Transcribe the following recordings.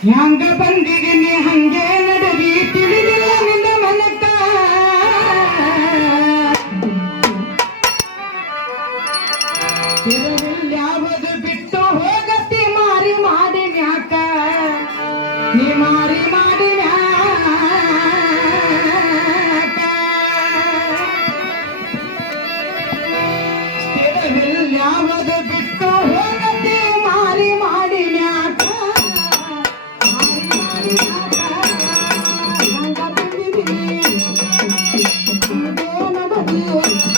ಹ್ಯಾಂಗ ಬಂದಿರಿ ನೀ ಹಂಗೆ ನಡೆದಿ, ತಿಳಿದಿಲ್ಲ ನಿನ್ನ ಮನಕ ಯಾವುದು ಬಿಟ್ಟು ಹೋಗತ್ತಿ ಮಾರಿ ಮಾಡಿ ನ್ಯಾಕ ನೀ ಮಾರಿ ಮಾಡಿ ಯಾವುದು ಬಿಟ್ಟು Thank you.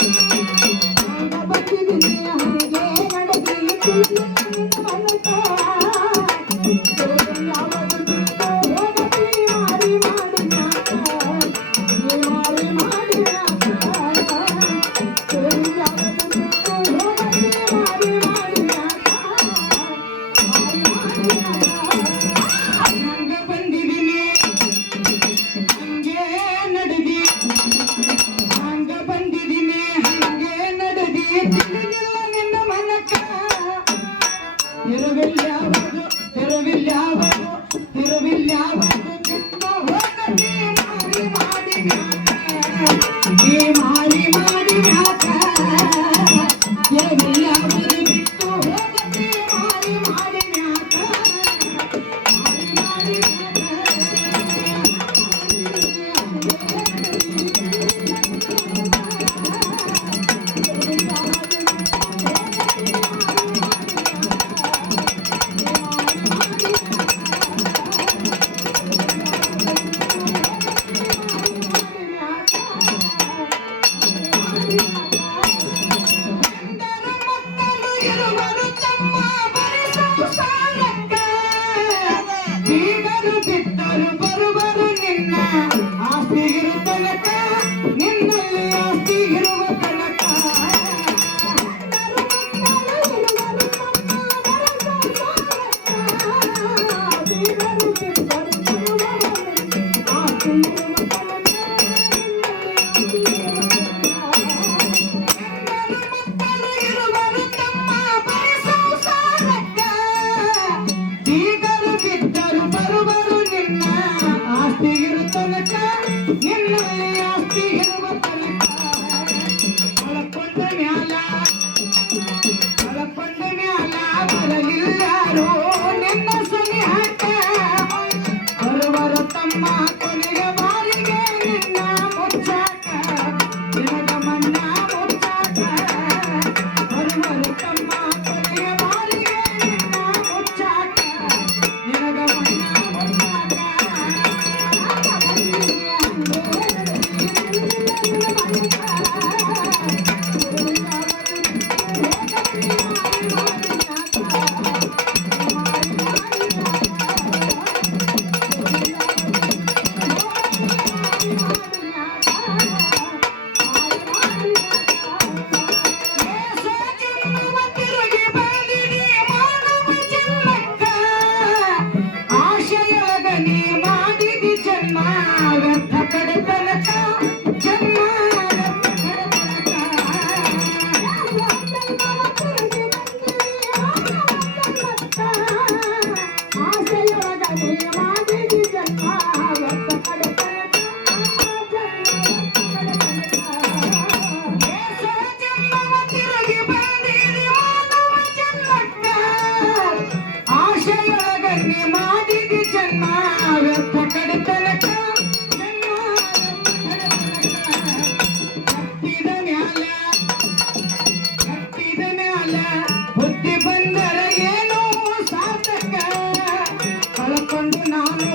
ತನಕ ನಿನ್ನಲ್ಲಿ ಆಸ್ತಿ ಇರುವ ಕಳಕೊಂಡ ಮ್ಯಾಲ ಕಳಕೊಂಡ ಮ್ಯಾಲ ಬರಲಿಲ್ಲಾರೋ? ನಿನ್ನ ಸುನಿ ಹಾಕ ಬರುವರು ತಮ್ಮ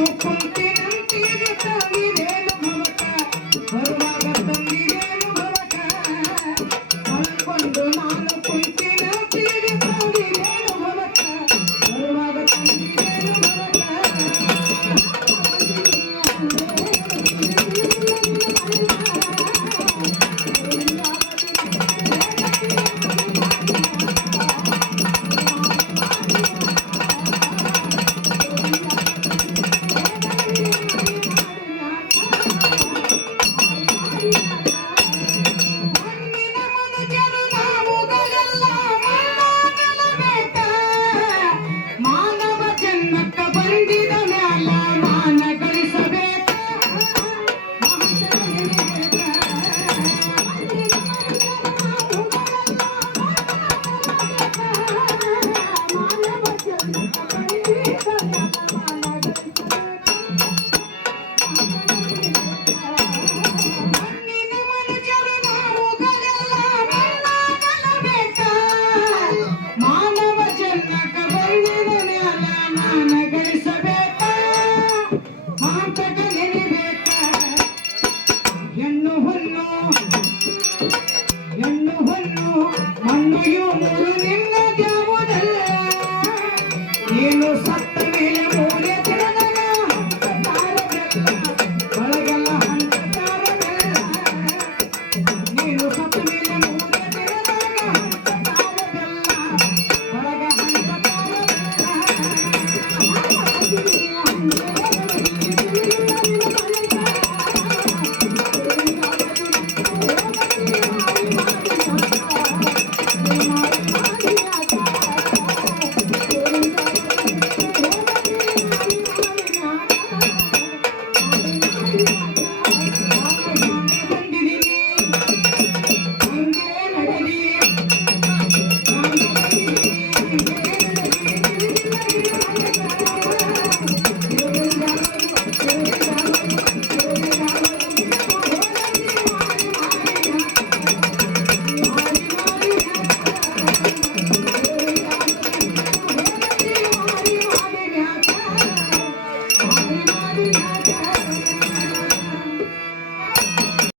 பூக்கும் பெரும் திருத்தம்